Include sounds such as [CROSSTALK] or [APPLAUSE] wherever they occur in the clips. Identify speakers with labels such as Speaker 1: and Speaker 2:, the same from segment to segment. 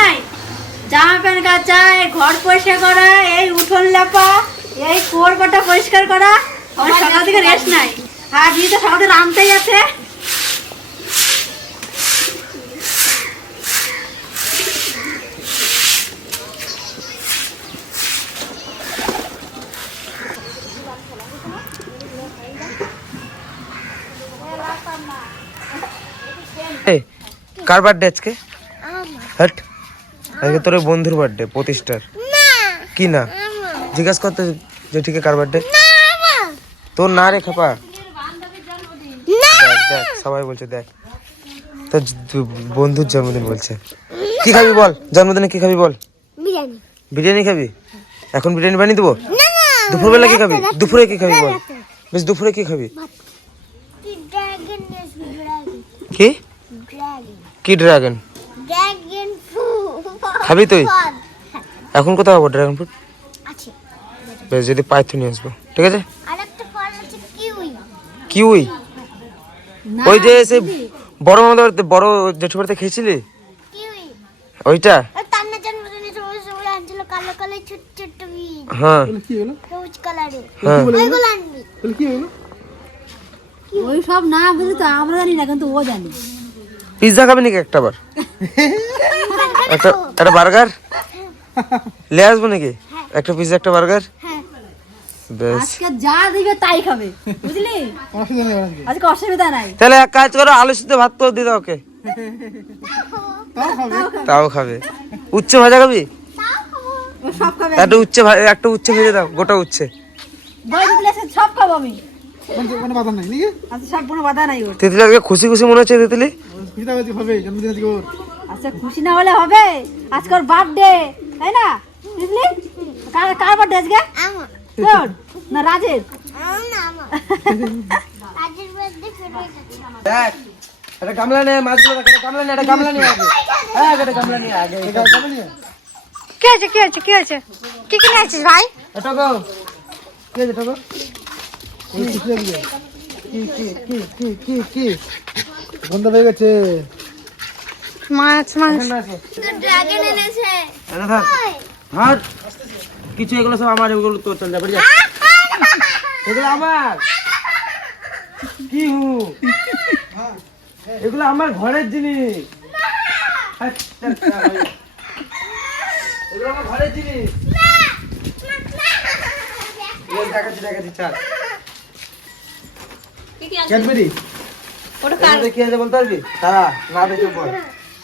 Speaker 1: নাই। জামা প্যান্ট কাচা এই ঘর পরিষ্কার করা এই উঠোন লাপা এই কুয়োরপাটা পরিষ্কার করা আমার সকাল থেকে রেস্ট নাই। আর দিদি তো সকাল রামতেই আছে।
Speaker 2: কার বার্থডে আজকে? হট। আজকে তোর বন্ধুর বার্থডে প্রতিষ্ঠার। কি না? জিজ্ঞাসা করতে যে ঠিক কার বার্থডে তোর না রে খাপা। দেখ সবাই বলছে দেখ। তোর বন্ধুর জন্মদিন বলছে। কি খাবি বল? জন্মদিনে কি খাবি বল?
Speaker 3: বিরিয়ানি।
Speaker 2: বিরিয়ানি খাবি? এখন বিরিয়ানি বানিয়ে দেবো? দুপুরবেলা কি খাবি? দুপুরে কি খাবি বল? বেশ দুপুরে কি খাবি? কি
Speaker 3: ড্রাগন
Speaker 2: কি? খাবি তুই? এখন কোথাও হব ড্রাগন ফ্রুট বেশ যদি পাই তো নিয়ে আসব। ঠিক আছে?
Speaker 3: আরেকটা ফল কিউই।
Speaker 2: ওই যে সে বড় মামাদের বাড়িতে বড় জেঠু বাড়িতে খেয়েছিলি? ওইটা?
Speaker 3: আর তান্না জন্মদিনে সবাই সবাই আনছিল কালো কালো ছোট ছোট বীজ
Speaker 2: হ্যাঁ। হ্যাঁ
Speaker 1: ওই সব না বুঝলি তো আমরা জানি না কিন্তু ও জানি।
Speaker 2: পিৎজা খাবি নাকি একটা বার [LAUGHS] একটা একটা বার্গার লে আসব নাকি? একটা পিৎজা একটা বার্গার
Speaker 3: হ্যাঁ।
Speaker 2: বেশ
Speaker 1: আজকে যা দিবে তাই খাবে বুঝলি? আজকে। অসুবিধা নাই।
Speaker 2: তাহলে এক কাজ করো আলু সিদ্ধ ভাত দিয়ে দাও ওকে। তাও খাবে? উচ্ছে ভাজা খাবি? একটা উচ্ছে একটা উচ্ছে ভেজে দাও গোটা উচ্ছে।
Speaker 1: সব খাব আমি। আচ্ছা
Speaker 2: খুশি খুশি মনে হচ্ছে তিতলি?
Speaker 1: আচ্ছা খুশি না হলে হবে? আজকে ওর বার্থডে তাই না? বুঝলি কার কার বার্থডে আজকে? তোর? না রাজের?
Speaker 2: দেখ একটা গামলা নে মাছগুলো রাখ একটা গামলা নে একটা গামলা নিয়ে আগে। হ্যাঁ একটা গামলা নিয়ে আগে। গামলা নিয়ে
Speaker 3: কি হয়েছে কি হয়েছে কি হয়েছে? কি কিনে আছিস ভাই?
Speaker 2: এটা গো কি আছে টাকা কি কি কি কি কি কি?
Speaker 4: বন্ধ হয়ে গেছে।
Speaker 3: মাছ মাছ। ড্রাগন এনেছে।
Speaker 2: এনে থাক। ধর। কিছু এগুলো সব আমার এগুলো তো চল যাবে যা। এগুলো আমার। কি হু? এগুলো আমার ঘরের জিনিস। এগুলো আমার ঘরের জিনিস। দেখাচ্ছি দেখাচ্ছি চাল। ক্যাডবেরি
Speaker 1: ওটা
Speaker 2: এর মধ্যে কি আছে বলতে পারবি? তারা না দেখে বল।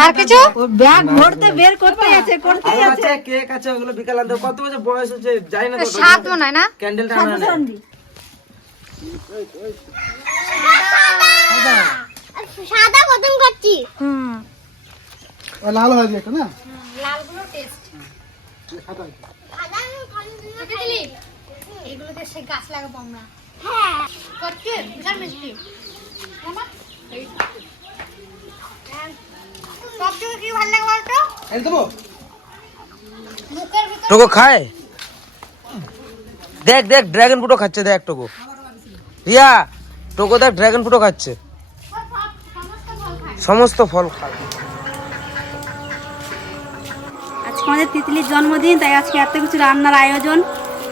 Speaker 3: আর কিছু?
Speaker 1: ব্যাগ ভরতে বের করতে আছে করতে
Speaker 2: আছে। কেক আছে ওগুলো বিকাল আনতে কত বছর বয়স হচ্ছে যাই না
Speaker 3: সাত মনে হয় না?
Speaker 2: ক্যান্ডেলটা আনা
Speaker 3: সাদা প্রথম করছি
Speaker 4: লাল হয়ে না
Speaker 3: লালগুলো টেস্ট সাদা এগুলোতে সে গাছ লাগাবো আমরা হ্যাঁ। করছে বিশাল মিষ্টি সব থেকে কি ভালো লাগে বলতো?
Speaker 4: এই দেবো?
Speaker 3: মুখের ভিতর
Speaker 2: টোকো খায়? দেখ দেখ ড্রাগন ফ্রুটও খাচ্ছে দেখ টোকো। রিয়া টোকো দেখ ড্রাগন ফ্রুটও খাচ্ছে। সমস্ত ফল খায়।
Speaker 1: আজকে আমাদের তিতলির জন্মদিন তাই আজকে এত কিছু রান্নার আয়োজন।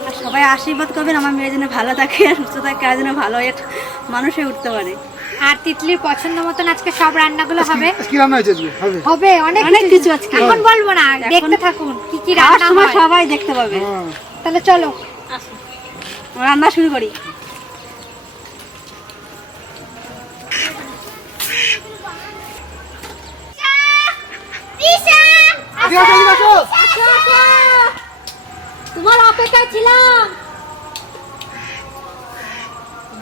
Speaker 1: আর সবাই আশীর্বাদ করবেন আমার মেয়ে যেন ভালো থাকে আর সুস্থ থাকে আর যেন ভালো মানুষ উঠতে পারে।
Speaker 5: আর তিতলির পছন্দ মতন আজকে সব রান্নাগুলো হবে।
Speaker 4: কি রান্না হয়েছে আজকে? হবে।
Speaker 5: হবে অনেক
Speaker 1: অনেক কিছু আজকে।
Speaker 5: এখন বলব না দেখতে থাকুন কি কি রান্না
Speaker 1: সময়
Speaker 5: হয়।
Speaker 1: সবাই দেখতে পাবে।
Speaker 5: তাহলে চলো।
Speaker 1: রান্না শুরু করি।
Speaker 4: আছে ঠিক আছে
Speaker 5: তোমার অপেক্ষায় ছিলাম।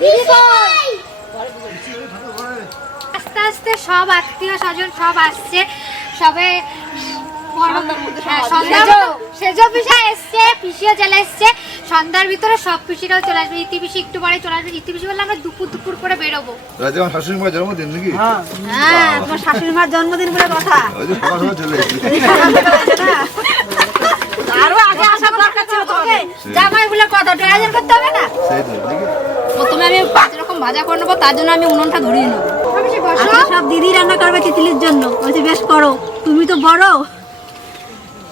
Speaker 5: দিদি? আস্তে আস্তে সব আত্মীয় স্বজন সব আসছে। সবে হ্যাঁ, সেজ। পিসা এসছে পিসিও চলে এসছে সন্ধ্যার ভিতরে সব পিসিরাও চলে আসবে। ইতি পিসি একটু পরে চলে আসবে। ইতি পিসি বললে আমরা দুপুর দুপুর করে বেরোবো।
Speaker 6: রাজা আমার শাশুড়ি মায়ের জন্মদিন নাকি?
Speaker 7: হ্যাঁ। তোমার শাশুড়ি মার জন্মদিন বলে কথা।
Speaker 6: ওই যে সকাল সকাল চলে এসেছি।
Speaker 7: আরও আগে আসা দরকার ছিল তোমাকে। জামাই বলে কথা করতে হবে না?
Speaker 6: সেই তো নাকি?
Speaker 7: প্রথমে আমি পাঁচ রকম ভাজা করে নেব তার জন্য আমি উনুনটা ধরিয়ে নেব। আজকে সব দিদি রান্না করবে তিতলির জন্য। বলছে বেশ করো তুমি তো বড়।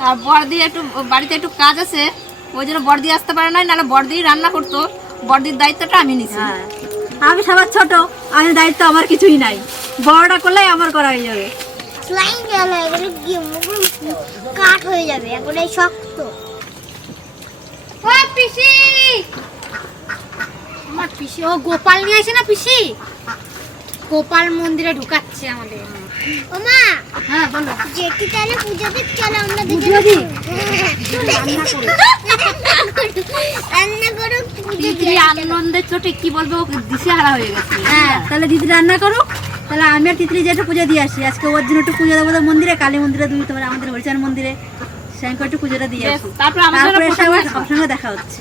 Speaker 7: আর বড়দি একটু বাড়িতে একটু কাজ আছে ওই জন্য বড়দি আসতে পারে না নাহলে বড়দি রান্না করতো। বড়দির দায়িত্বটা আমি নিছি। আমি সবার ছোট আমি দায়িত্ব আমার কিছুই নাই। বড়টা করলেই আমার করা হয়ে যাবে।
Speaker 3: স্লাইম গেল এগুলো কি মুগুলো কাঠ হয়ে যাবে এখন এই শক্ত
Speaker 5: পিসি! আমার পিসি ও গোপাল নিয়ে আসে না পিসি? গোপাল মন্দিরে ঢুকাচ্ছে আমাদের।
Speaker 3: ও মা
Speaker 7: হ্যাঁ বলো।
Speaker 3: জেঠি তাহলে পুজো দিতে চলো আমরা
Speaker 7: পুজো দিই?
Speaker 3: রান্না করো। পুজো
Speaker 7: দিদি আনন্দের চোটে কি বলব ও দিশেহারা হয়ে গেছে। হ্যাঁ। তাহলে দিদি রান্না করুক তাহলে আমি আর তিতলি যেটা পুজো দিয়ে আসি আজকে ওর জন্য একটু পুজো দেবো মন্দিরে কালী মন্দিরে তুমি তোমার আমাদের হরিচান মন্দিরে সেখানে একটু পুজোটা দিয়ে আসি। তারপরে এসে আবার সঙ্গে দেখা হচ্ছে।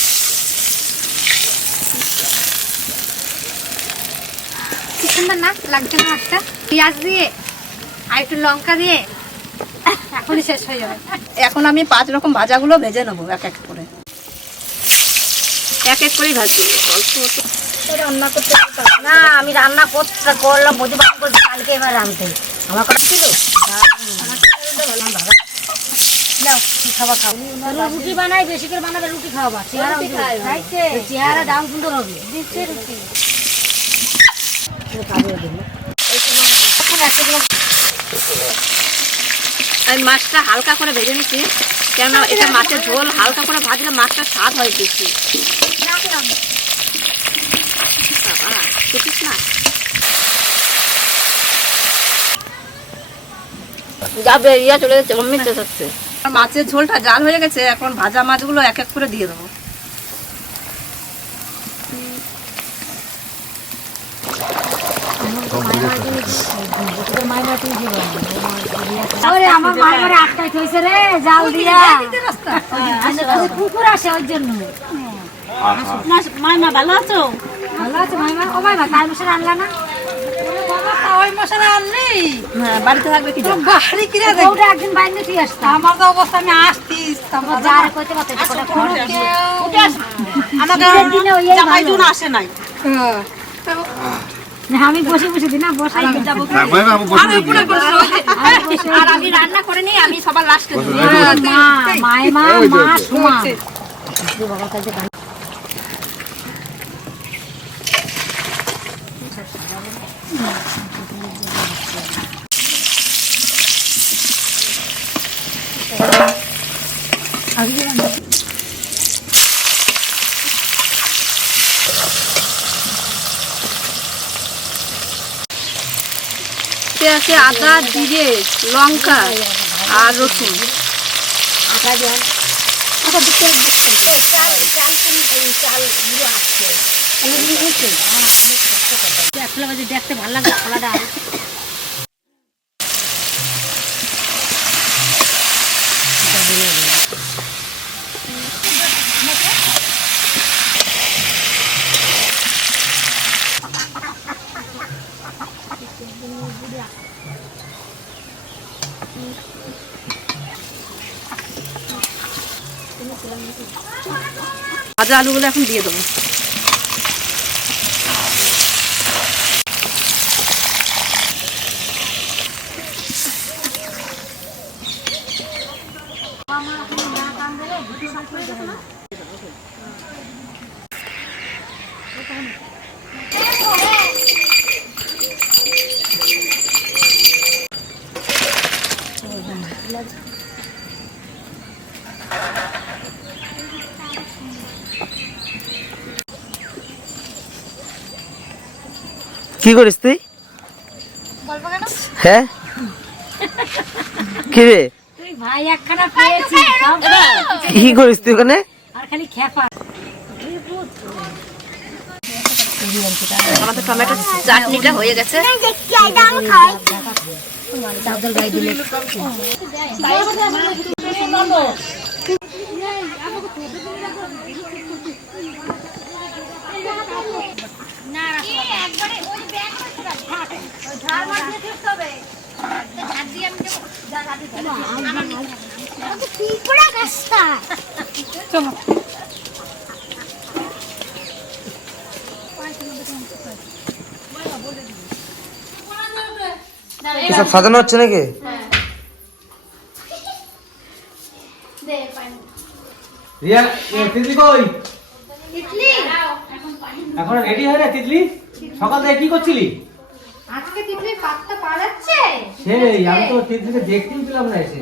Speaker 5: সুন্দর না লাগছে না মাছটা পেঁয়াজ দিয়ে আর একটু লঙ্কা দিয়ে এখনই শেষ হয়ে যাবে।
Speaker 7: এখন আমি পাঁচ রকম ভাজাগুলো ভেজে নেব এক এক করে। এক এক করেই ভাজছি অল্প অল্প। রান্না করতে
Speaker 8: না আমি রান্না করতে করলাম প্রতিবার করছি কালকে এবার আনতে। আমার কথা ছিল? রুটি বানাই বেশি করে বানাবে রুটি খাওয়াবা চেহারা এই চেহারা দাম সুন্দর হবে।
Speaker 7: আমি মাছটা হালকা করে ভেজে নিচ্ছি। কেননা এটা মাছের ঝোল, হালকা করে ভাজলে মাছটা স্বাদ হয় দেখিস না যাবে চলে যাচ্ছে। মাছের ঝোলটা জাল হয়ে গেছে, এখন ভাজা মাছগুলো এক এক করে দিয়ে দেবো।
Speaker 8: আরে আমার মায়ের আটকাই থইছে রে জাল দিয়া। কুকুর আসে ওই জন্য।
Speaker 7: মাইমা ভালো আছো?
Speaker 8: ভালো আছে মাইমা ও মাইমা তাই না?
Speaker 7: হ্যাঁ বাড়িতে থাকবে কি
Speaker 8: বাড়ি কিরে ওটা একদিন বাইরে আসতো।
Speaker 7: আমার তো অবস্থা আমি আসতিস।
Speaker 8: আমার যার কইতে কত
Speaker 7: আমাকে
Speaker 8: দিনে ওই
Speaker 7: আসে নাই।
Speaker 8: আমি বসে বসে দিনা বসাই। যাব
Speaker 6: হ্যাঁ আমি বসে
Speaker 7: আর আমি রান্না করে নিই আমি সবার লাস্টে
Speaker 8: মা মায় মা মা সমান
Speaker 7: আছে আদা জিরে লঙ্কা আর রসুন।
Speaker 8: দেখতে ভালো লাগে খালাটা।
Speaker 7: ভাজা আলুগুলো এখন দিয়ে দেবো।
Speaker 2: কি করিস তুই? হ্যাঁ? কি রে?
Speaker 8: তুই ভাই একখানা পেয়েছি সব
Speaker 2: কি করিস তুই ওখানে?
Speaker 8: আর
Speaker 1: আমাদের টমেটো চাটনিটা হয়ে গেছে।
Speaker 2: সব সাজানো হচ্ছে নাকি?
Speaker 9: রিয়া তিতলি কই?
Speaker 3: ইডলি
Speaker 9: এখন রেডি হয়ে না তিতলি সকাল থেকে কি করছিলি
Speaker 3: আজকে তিতলি পাতটা পাড়াচ্ছে
Speaker 9: সেই আমি তো তিতলিকে দেখতেই পেলাম না এসে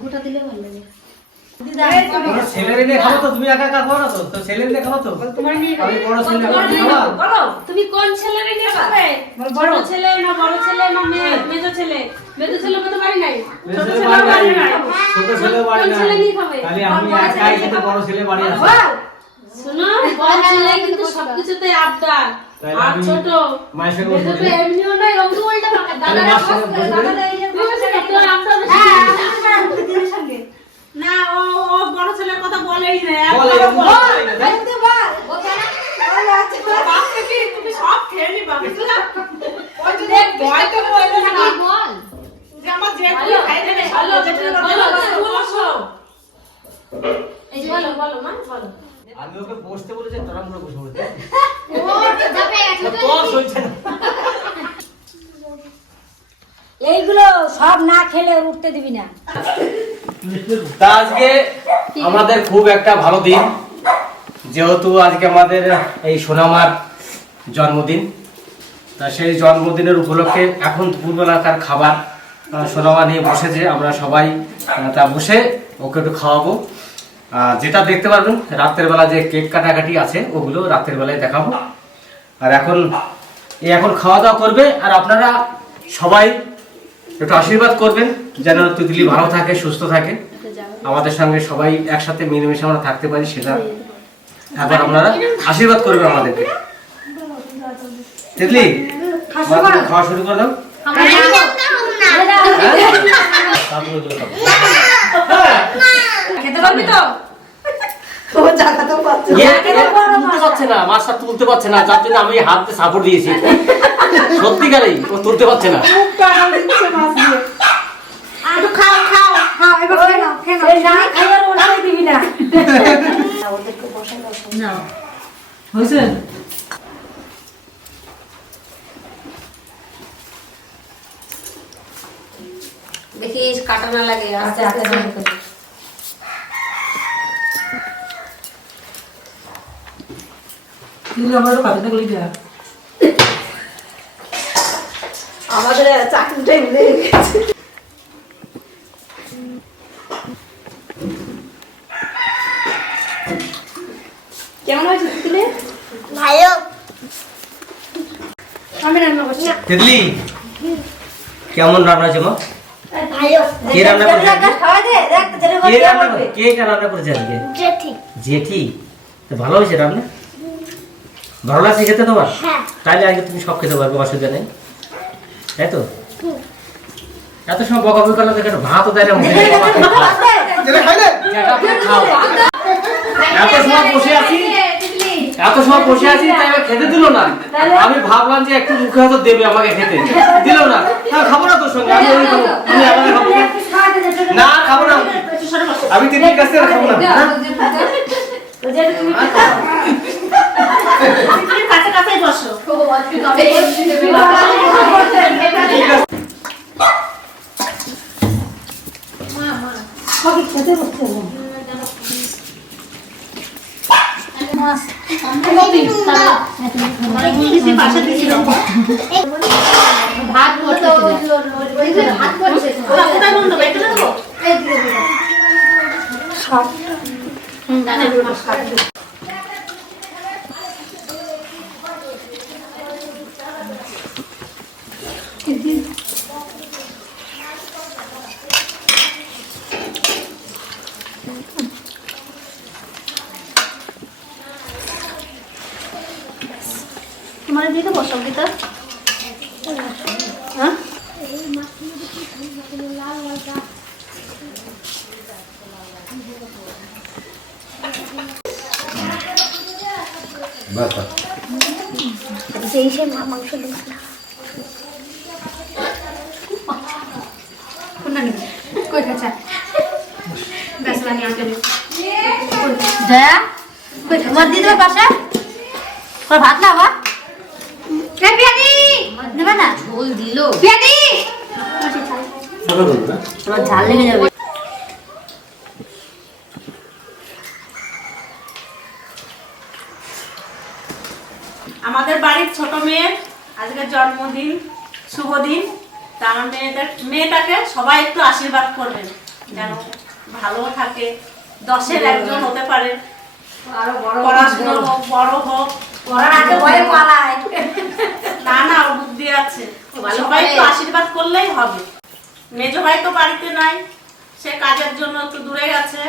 Speaker 3: গোটা দিলে ভালো লাগে
Speaker 9: তুমি একা একা খাব না তো? তো ছেলের এনে খাব তো? আমি বড় ছেলে খাব।
Speaker 10: কোন বড় ছেলে না বড় ছেলে না মেজো ছেলে। মেজো ছেলে মতো বাড়ি নাই। ছোট
Speaker 9: ছেলে বাড়ি নাই।
Speaker 10: নাই।
Speaker 9: ছোট ছেলে বাড়ি
Speaker 10: কোন ছেলে নিয়ে খাবে?
Speaker 9: তাহলে আমি একাই সাথে বড় ছেলে বাড়ি আছে।
Speaker 10: শোনো বড় ছেলে কিন্তু সবকিছুতে আবদার। আর ছোট
Speaker 9: মায়ের
Speaker 10: তো এমনিও নাই অমনি উল্টা পাকা।
Speaker 9: তাহলে
Speaker 10: দাদা
Speaker 9: মার সঙ্গে বসবো?
Speaker 10: তোর আবদার বেশি না ও ও বড় ছেলের কথা বলেই না তুমি সব খেয়ে নিবা বুঝলা? ওই যে ভয় তো বলবে না
Speaker 3: বল
Speaker 10: যে আমার জেঠু খাই দেবে ভালো জেঠু বলো তুমি বসো এই যে বলো বলো মা বলো।
Speaker 9: আমি ওকে বসতে বলেছি তোরা মনে বসে বলতে
Speaker 8: এইগুলো সব না খেলে উঠতে দিবি না।
Speaker 9: আজকে আমাদের খুব একটা ভালো দিন, যেহেতু আজকে আমাদের এই সোনামার জন্মদিন। তা সেই জন্মদিনের উপলক্ষে এখন দুপুরবেলাকার খাবার সোনামা নিয়ে বসেছে, আমরা সবাই তা বসে ওকে একটু খাওয়াবো। যেটা দেখতে পারবেন, রাতের বেলা যে কেক কাটাকাটি আছে, ওগুলো রাতের বেলায় দেখাবো। আর এখন এখন খাওয়া দাওয়া করবে, আর আপনারা সবাই একটু আশীর্বাদ করবেন যেন তিতলি ভালো থাকে সুস্থ থাকে। আমাদের সঙ্গে সবাই একসাথে মিলেমিশে আমরা থাকতে পারি সেটা একবার আপনারা আশীর্বাদ করবেন আমাদেরকে। তিতলি খাওয়া শুরু করে দাও। তারপরে ওগুলো খাব।
Speaker 10: খেতে পারবি তো?
Speaker 9: তুলতে পারছে না মাছটা তুলতে পারছে না যার জন্য আমি হাতে সাপোর্ট দিয়েছি। সত্যিকারেই ও তুলতে পারছে না।
Speaker 10: একটু খাও খাও
Speaker 8: হ্যাঁ এবার খেয়ে নাও খেয়ে নাও। না খাই আর দিবি না।
Speaker 10: হয়েছে?
Speaker 5: দেখিস কাটা না লাগে আস্তে আস্তে করে
Speaker 1: আমাদের চাকরিটাই ভুলে গেছে। কেমন হয়েছে তিতলি
Speaker 3: ভালো।
Speaker 1: আমি রান্না করছি।
Speaker 9: তিতলি কেমন রান্না হয়েছে মা?
Speaker 3: ভালো।
Speaker 9: কে রান্না করেছে কে রান্না করে কে কে রান্না করেছে আজকে?
Speaker 3: জেঠি।
Speaker 9: জেঠি? তো ভালো হয়েছে রান্না? ভালো লাগছে খেতে তোমার?
Speaker 3: হ্যাঁ।
Speaker 9: তাহলে আজকে তুমি সব খেতে পারবে অসুবিধা নেই। তাই তো? এত সময় বকা বকা করলে কেন ভাতও দেয় এত সময় বসে আছি এত সময় বসে আছি তাই খেতে দিল না। আমি ভাবলাম যে একটু মুখে হয়তো দেবে আমাকে খেতে। দিল না। না খাব না তোর সঙ্গে আমি খাব। তুমি আমাকে খাব না। না খাব না। আমি তিনটির কাছ থেকে খাব না। হ্যাঁ?
Speaker 10: বসো।
Speaker 3: ভাত ভাত করছে
Speaker 10: কোথায় বন্ধ এটা দেবো
Speaker 1: তোমার দিয়ে দেবো সঙ্গীতা হ্যাঁ
Speaker 3: সেই সে মা মাংস দিস না
Speaker 5: কোনটা নিবি কই খাচ্ছা ব্যাস বানি আনতে দিই
Speaker 1: জয়া তোমার দিয়ে দেবো পাশে ওর ভাত না নেবে না
Speaker 3: ঝোল দিল।
Speaker 1: ঝাল লেগে যাবে।
Speaker 10: আমাদের বাড়ির ছোট মেয়ের আজকে জন্মদিন শুভ দিন তা আমার মেয়েদের মেয়েটাকে সবাই একটু আশীর্বাদ করবেন যেন ভালো থাকে দশের একজন হতে পারে। পড়াশুনো হোক বড় হোক। না না ওর বুদ্ধি আছে। সবাই একটু আশীর্বাদ করলেই হবে। মেজ ভাই তো বাড়িতে নাই সে কাজের জন্য একটু দূরে গেছে।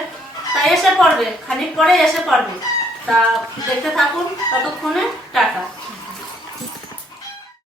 Speaker 10: তাই এসে পড়বে খানিক পরে এসে পড়বে। তা দেখতে থাকুন ততক্ষণে টাটা।